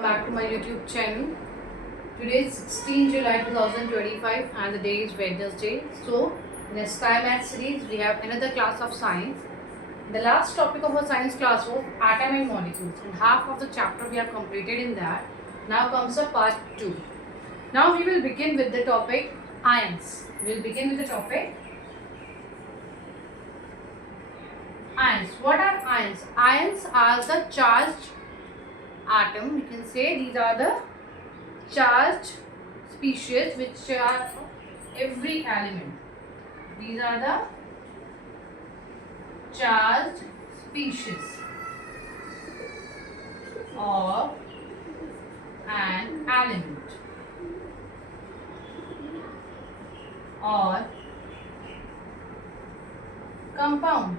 Back to my YouTube channel. Today is 16 July 2025 and the day is Wednesday. So in the Sky Math series we have another class of science. The last topic of our science class was atom and molecules, and half of the chapter we have completed in that. Now comes the part 2. Now we will begin with the topic ions. We will begin with the topic ions. What are ions? Ions are the charged atom. You can say these are the charged species which are every element. These are the charged species of an element or compound.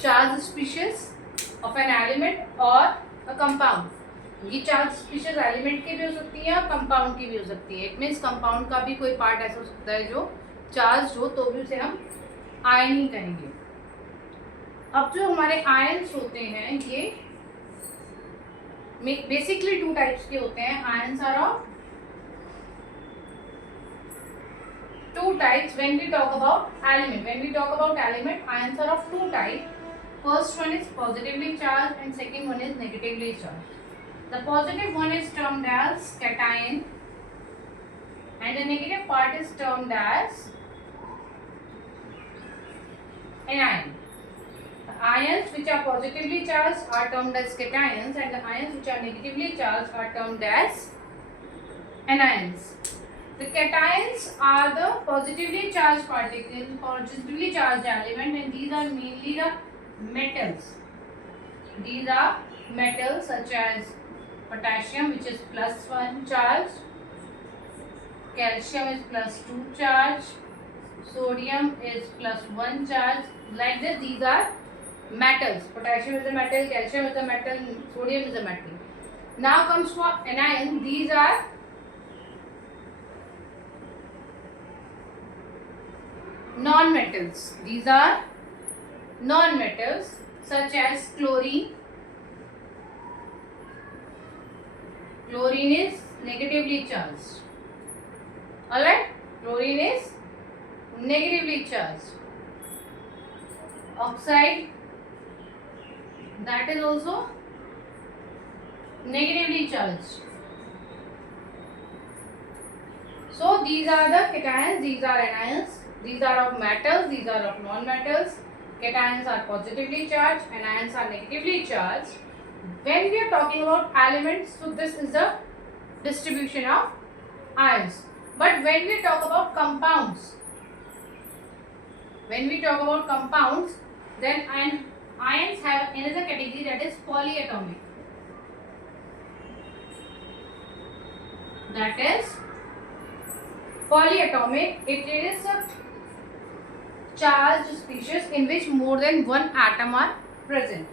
Charged species of an element or a compound. ये charge species element की भी हो सकती है और compound की भी हो सकती है. इट मीन्स कंपाउंड का भी कोई पार्ट ऐसा हो सकता है जो चार्ज हो तो भी उसे हम आयन ही कहेंगे. अब जो हमारे आयन्स होते हैं ये बेसिकली टू टाइप्स के होते हैं. Ions are of two types when we talk about element. When we talk about element, ions are of two types. First one is positively charged and second one is negatively charged. The positive one is termed as cation and the negative part is termed as anion. The ions which are positively charged are termed as cations and the ions which are negatively charged are termed as anions. The cations are the positively charged particles, positively charged element, and these are mainly the metals. These are metals such as potassium, which is +1 charge, calcium is +2 charge, sodium is +1 charge. Like this, these are metals. Potassium is a metal, calcium is a metal, sodium is a metal. Now comes for anion. These are non-metals. These are non-metals such as chlorine. Chlorine is negatively charged. Alright, chlorine is negatively charged. Oxide, that is also negatively charged. So these are the cations, these are anions. These are of metals, these are of non-metals. Cations are positively charged, anions are negatively charged. When we are talking about elements, so this is the distribution of ions. But when we talk about compounds, then ions have another category, that is polyatomic. That is polyatomic. It is a charged species in which more than one atom are present.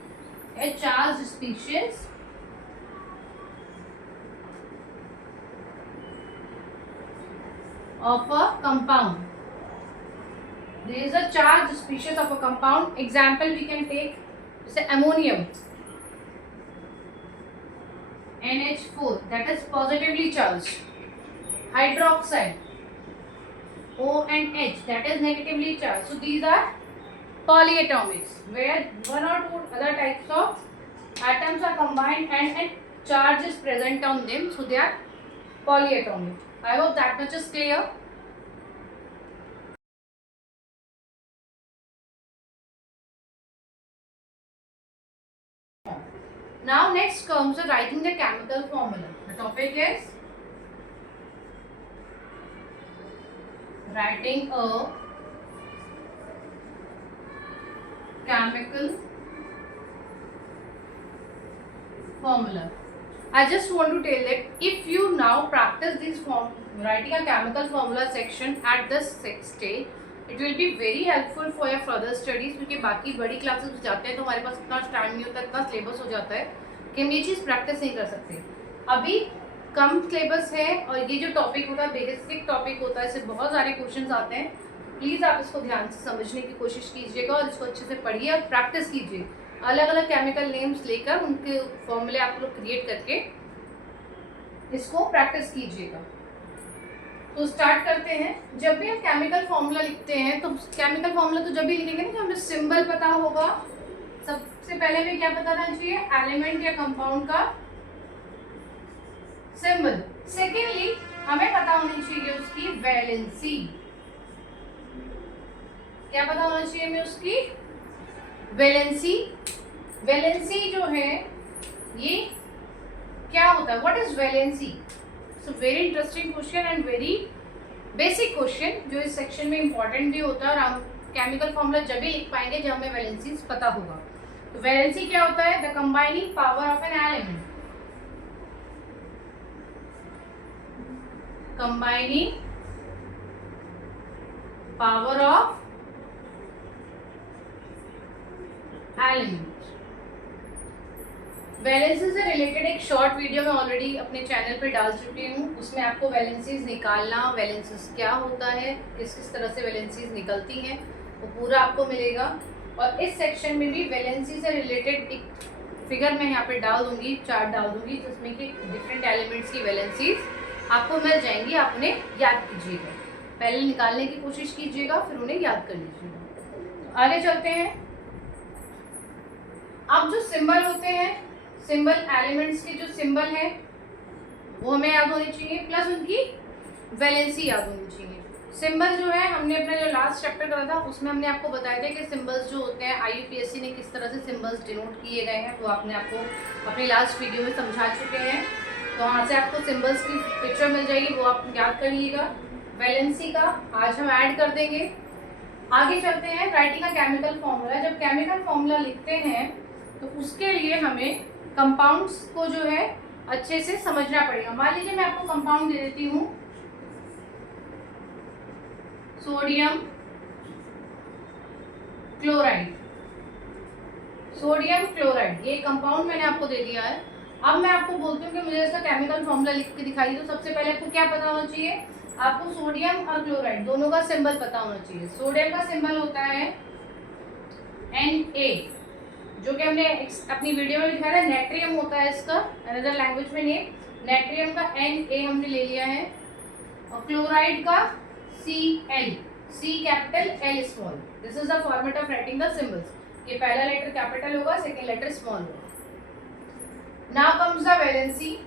A charged species of a compound. There is a charged species of a compound. Example we can take, say ammonium, NH4, that is positively charged. Hydroxide, O and H, that is negatively charged. So these are polyatomics, where one or two other types of atoms are combined and a charge is present on them, so they are polyatomic. I hope that much is clear. Now next comes the writing the chemical formula. The topic is writing a chemical formula. I just want to tell that if you now practice this writing a chemical formula section at this stage, it will be very helpful for your further studies. क्योंकि बाकी बड़ी classes में जाते हैं तो हमारे पास इतना time नहीं होता, इतना सिलेबस हो जाता है कि हम ये चीज़ प्रैक्टिस नहीं कर सकते. अभी कम सिलेबस है और ये जो टॉपिक होता है बेसिक टॉपिक होता है, इससे बहुत सारे क्वेश्चंस आते हैं. प्लीज़ आप इसको ध्यान से समझने की कोशिश कीजिएगा और इसको अच्छे से पढ़िए और प्रैक्टिस कीजिए. अलग अलग केमिकल नेम्स लेकर उनके फॉर्मूले आप लोग क्रिएट करके इसको प्रैक्टिस कीजिएगा। तो स्टार्ट करते हैं। जब भी हम केमिकल फॉर्मूला लिखते हैं तो केमिकल फॉर्मूला तो जब भी लिखेंगे ना, जब हमें सिंबल पता होगा। सबसे पहले हमें क्या पता रहना चाहिए? एलिमेंट या कंपाउंड का सिंबल। सेकेंडली हमें पता होनी चाहिए उसकी वैलेंसी। क्या पता होना चाहिए हमें? उसकी वैलेंसी। वैलेंसी जो है ये क्या होता है? What is valency? So very interesting question and very basic question, जो इस सेक्शन में इंपॉर्टेंट भी होता है। और हम केमिकल फॉर्मूला जब भी लिख पाएंगे जब हमें वैलेंसीज पता होगा। तो वैलेंसी क्या होता है? The combining power of an element. Combining power of element. Valency से रिलेटेड एक शॉर्ट वीडियो मैं ऑलरेडी अपने चैनल पे डाल चुकी हूँ। उसमें आपको वैलेंसीज निकालना, वैलेंसीज क्या होता है, किस किस तरह से वैलेंसीज निकलती हैं, वो पूरा आपको मिलेगा। और इस सेक्शन में भी वैलेंसी से रिलेटेड एक फिगर मैं यहाँ पे डाल दूंगी, चार्ट डाल दूंगी, जिसमें कि डिफरेंट एलिमेंट्स की वैलेंसीज आपको मिल जाएंगी। आप उन्हें याद कीजिएगा, पहले निकालने की कोशिश कीजिएगा, फिर उन्हें याद कर लीजिएगा। तो आगे चलते हैं। अब जो सिंबल होते हैं, सिंबल एलिमेंट्स के जो सिंबल है वो हमें याद होनी चाहिए, प्लस उनकी वैलेंसी याद होनी चाहिए। सिंबल जो है, हमने अपना जो लास्ट चैप्टर करा था उसमें हमने आपको बताया था कि सिंबल्स जो होते हैं IUPAC ने किस तरह से सिंबल्स डिनोट किए गए हैं, तो आपने आपको अपने लास्ट वीडियो में समझा चुके हैं। तो वहाँ से आपको सिंबल्स की पिक्चर मिल जाएगी, वो आप याद कर लीजिएगा। वैलेंसी का आज हम ऐड कर देंगे। आगे चलते हैं। राइटिंग का केमिकल फॉर्मूला। जब केमिकल फॉर्मूला लिखते हैं तो उसके लिए हमें कंपाउंड्स को जो है अच्छे से समझना पड़ेगा। मान लीजिए मैं आपको कंपाउंड दे देती हूँ, सोडियम क्लोराइड। सोडियम क्लोराइड ये कंपाउंड मैंने आपको दे दिया है। अब मैं आपको बोलती हूँ कि मुझे इसका केमिकल फॉर्मूला लिख के दिखाई। तो सबसे पहले आपको क्या पता होना चाहिए? आपको सोडियम और क्लोराइड दोनों का सिंबल पता होना चाहिए। सोडियम का सिंबल होता है Na, जो कि हमने अपनी वीडियो में लिखा है। नेट्रियम होता है इसका अनदर लैंग्वेज में नेम। नेट्रियम का Na हमने ले लिया है। और क्लोराइड का Cl, C capital L small. This is the format of writing the symbols. ये पहला लेटर कैपिटल होगा, सेकेंड लेटर स्मॉल होगा। Now comes the valency.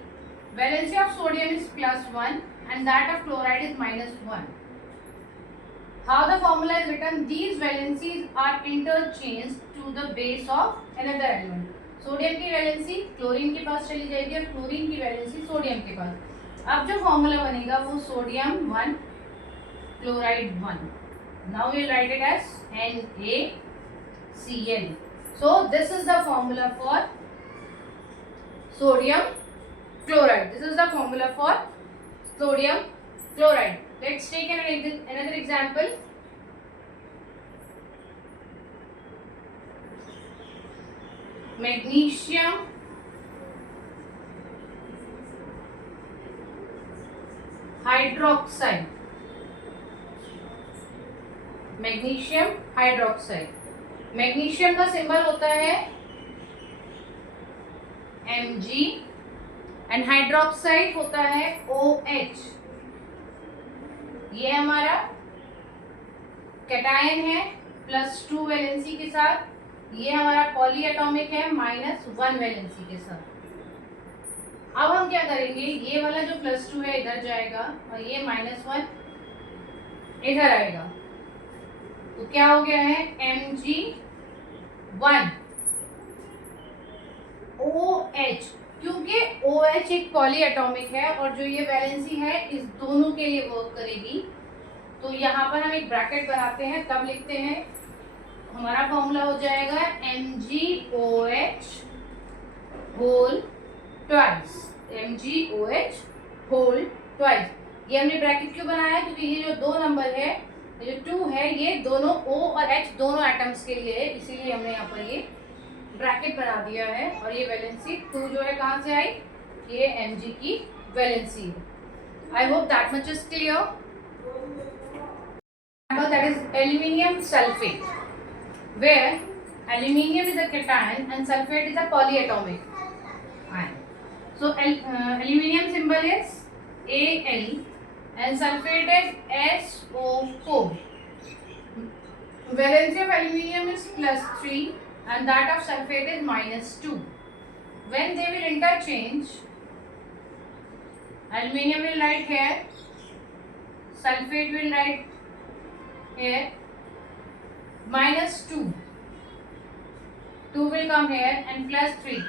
Valency of sodium is +1 and that of chloride is -1. How the formula is written? These valencies are interchanged to the base of another element. Sodium की valency chlorine के पास चली जाएगी और chlorine की valency sodium के पास। अब जो formula बनेगा वो sodium 1 chloride 1. Now we'll write it as NaCl. So this is the formula for sodium chloride. This is the formula for sodium chloride. Let's take another example. Magnesium hydroxide. Magnesium hydroxide. Magnesium का symbol होता है Mg and hydroxide होता है OH। ये हमारा cation है +2 valency के साथ। ये हमारा पॉली एटॉमिक है -1 वैलेंसी के साथ। अब हम क्या करेंगे? ये वाला जो +2 है इधर जाएगा और ये -1 इधर आएगा। तो क्या हो गया है? Mg1 OH। क्योंकि OH एक पॉली एटॉमिक है और जो ये वैलेंसी है इस दोनों के लिए वर्क करेगी। तो यहाँ पर हम एक ब्रैकेट बनाते हैं, तब लिखते हैं। हमारा फॉर्मूला हो जाएगा MgOH whole twice. MgOH whole twice. ये हमने ब्रैकेट क्यों बनाया? क्योंकि ये जो 2 नंबर है, ये जो 2 है, ये दोनों O और H दोनों एटम्स के लिए है, इसीलिए हमने यहाँ पर ये ब्रैकेट बना दिया है। और ये वैलेंसी 2 जो है कहाँ से आई? ये Mg की वैलेंसी है। I hope that much is clear. That is aluminium sulfate, where aluminium is a cation and sulfate is a polyatomic ion. So aluminium symbol is Al and sulfate is SO4. Valency of aluminium is +3 and that of sulfate is -2. When they will interchange, aluminium will write here, sulfate will write here, -2. 2 will come here and +3.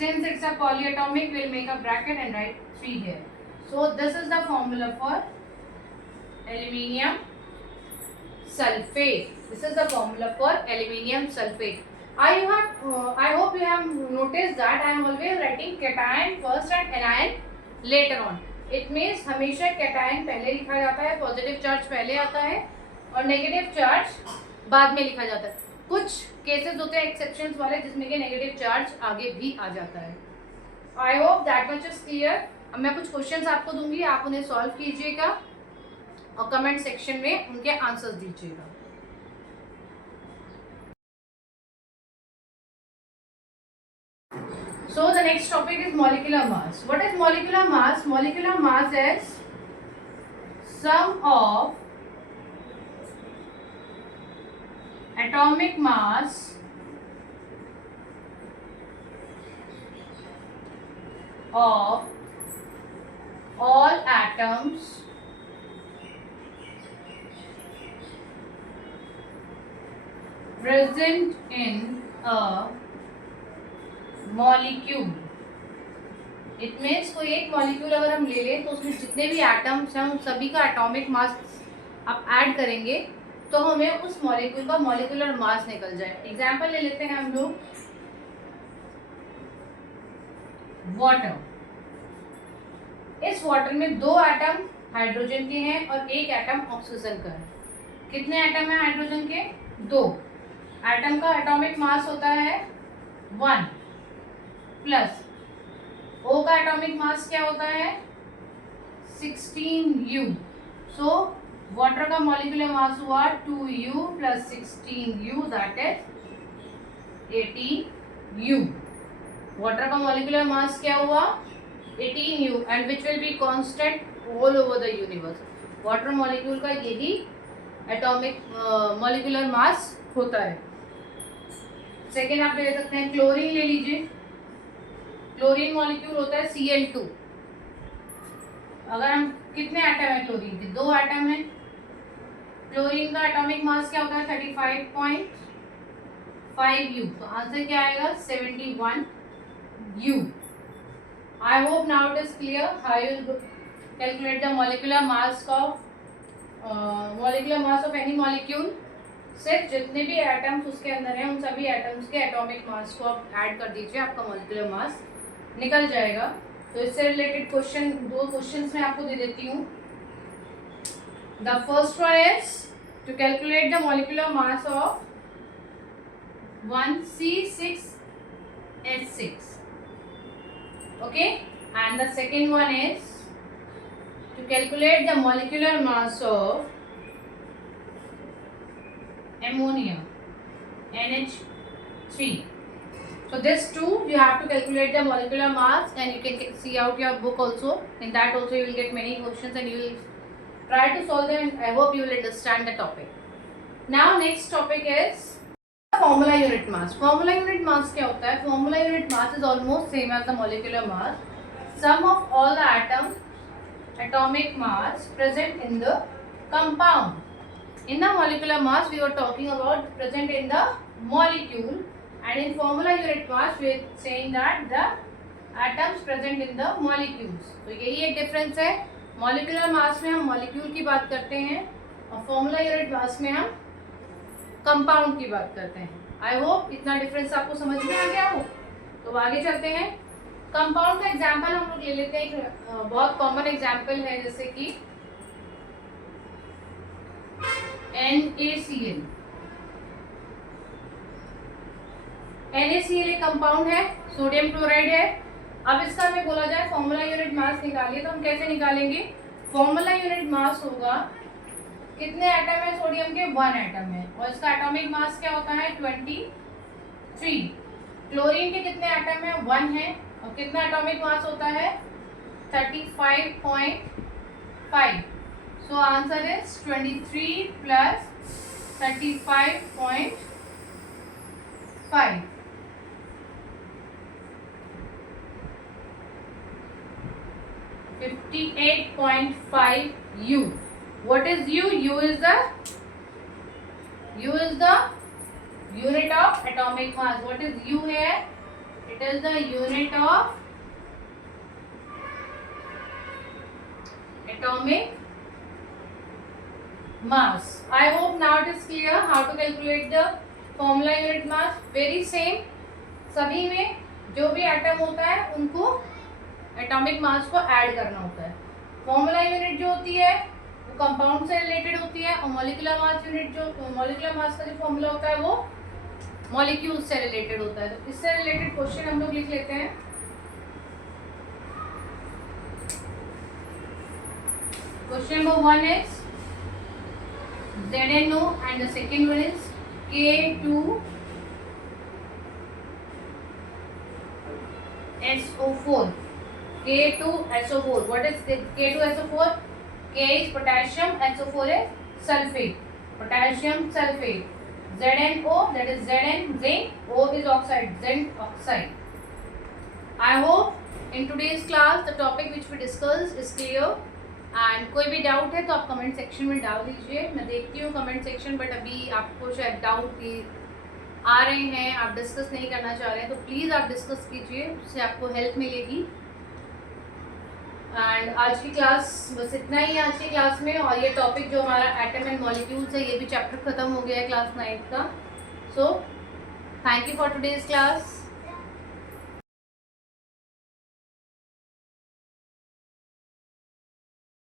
Since it's a polyatomic, we'll make a bracket and write 3 here. So this is the formula for aluminium sulfate. This is the formula for aluminium sulfate. I hope you have noticed that I am always writing cation first and anion later on. It means हमेशा cation पहले लिखा जाता है, positive charge पहले आता है और negative charge बाद में लिखा जाता है. कुछ केसेस होते हैं एक्सेप्शंस वाले जिसमें कि नेगेटिव चार्ज आगे भी आ जाता है. I hope that much is clear. अब मैं कुछ क्वेश्चंस आपको दूंगी, आप उन्हें सॉल्व कीजिएगा और कमेंट सेक्शन में उनके आंसर्स दीजिएगा. So the next topic is molecular mass. What is molecular mass? Molecular mass is sum of atomic mass of all atoms present in a molecule. It means कोई एक molecule अगर हम ले लें तो उसमें जितने भी एटम्स हैं उन सभी का एटॉमिक मास आप ऐड करेंगे तो हमें उस मॉलिक्यूल का मॉलिक्यूलर मास निकल जाए. एग्जांपल ले लेते हैं हम लोग वाटर. इस वाटर में 2 एटम हाइड्रोजन के हैं और 1 एटम ऑक्सीजन का है. कितने एटम है हाइड्रोजन के? 2. एटम का एटॉमिक मास होता है 1 प्लस O का एटॉमिक मास क्या होता है 16U. सो वाटर का मॉलिक्यूलर मास हुआ 2U plus 16U that is 18U. Water का मॉलिक्यूलर मास क्या हुआ 18U and which will be constant all over the universe. Water molecule का यही एटॉमिक मॉलिक्यूलर मास होता है. सेकेंड आप ले सकते हैं क्लोरीन ले लीजिए. क्लोरीन मॉलिक्यूल होता है Cl2. अगर हम कितने एटम है क्लोरीन के? 2 एटम है. क्लोरीन का एटॉमिक मास क्या होता है 35.5U. तो आंसर क्या आएगा 71U. I hope now it is clear how you calculate the molecular mass of any molecule. सिर्फ जितने भी एटम्स उसके अंदर हैं उन सभी एटम्स के एटॉमिक मास को आप ऐड कर दीजिए, आपका मॉलिक्यूलर मास निकल जाएगा. तो इससे रिलेटेड क्वेश्चन 2 क्वेश्चंस मैं आपको दे देती हूँ. The first one is to calculate the molecular mass of 1C6H6. Okay, and the second one is to calculate the molecular mass of ammonia NH3. So this two you have to calculate the molecular mass and you can see out your book also. In that also you will get many questions and you will try to solve them and I hope you will understand the topic. Now next topic is formula unit mass. Formula unit mass क्या होता है? Formula unit mass is almost same as the molecular mass. Sum of all the atomic mass present in the compound. In the molecular mass we were talking about present in the molecule and in formula unit mass we are saying that the atoms present in the molecules. तो यही एक difference है. Molecular mass में हम molecule की बात करते हैं और फॉर्मूला यूनिट मास में हम कंपाउंड की बात करते हैं. आई होप इतना डिफरेंस आपको समझ में आ गया हो. तो आगे चलते हैं. कंपाउंड का एग्जाम्पल हम लोग ले लेते हैं. एक बहुत कॉमन एग्जाम्पल है जैसे कि NaCl. NaCl एक कंपाउंड है, सोडियम क्लोराइड है. अब इसका हमें बोला जाए फॉर्मूला यूनिट मास निकालिए तो हम कैसे निकालेंगे? फॉर्मूला यूनिट मास होगा कितने एटम है सोडियम के? 1 एटम है और इसका एटॉमिक मास क्या होता है 23. क्लोरीन के कितने एटम है? 1 है और कितना एटॉमिक मास होता है 35.5. So answer is 23 plus 35.5. 58.5 U. What is U? U is the unit of atomic mass. What is U here? It is the unit of atomic mass. I hope now it is clear how to calculate the formula unit mass. Very same. सभी में जो भी atom होता है उनको atomic mass को add करना होता है. फॉर्मूला यूनिट जो होती है वो कंपाउंड से रिलेटेड होती है और मॉलिक्यूलर मास यूनिट जो मॉलिक्यूलर मास का जो फॉर्मूला होता है वो मॉलिक्यूल से रिलेटेड होता है. तो इससे रिलेटेड क्वेश्चन हम लोग लिख लेते हैं. Question number 1 is ZnO and the second one is K2SO4. K2SO4. What is K2SO4? K is potassium, SO4 is sulfate. Potassium sulfate. ZnO, that is Zn, zinc. O is oxide, zinc oxide. I hope in today's class the topic which we discussed is clear. And कोई भी doubt है तो आप comment section में डाल दीजिए. मैं देखती हूँ कमेंट सेक्शन, बट अभी आपको शायद डाउट आ रहे हैं, आप डिस्कस नहीं करना चाह रहे हैं, तो प्लीज़ आप डिस्कस कीजिए, उससे आपको हेल्प मिलेगी. एंड आज की क्लास बस इतना ही है आज की क्लास में. और ये टॉपिक जो हमारा एटम एंड मॉलिक्यूल्स है ये भी चैप्टर ख़त्म हो गया है क्लास 9 का. So thank you for today's class.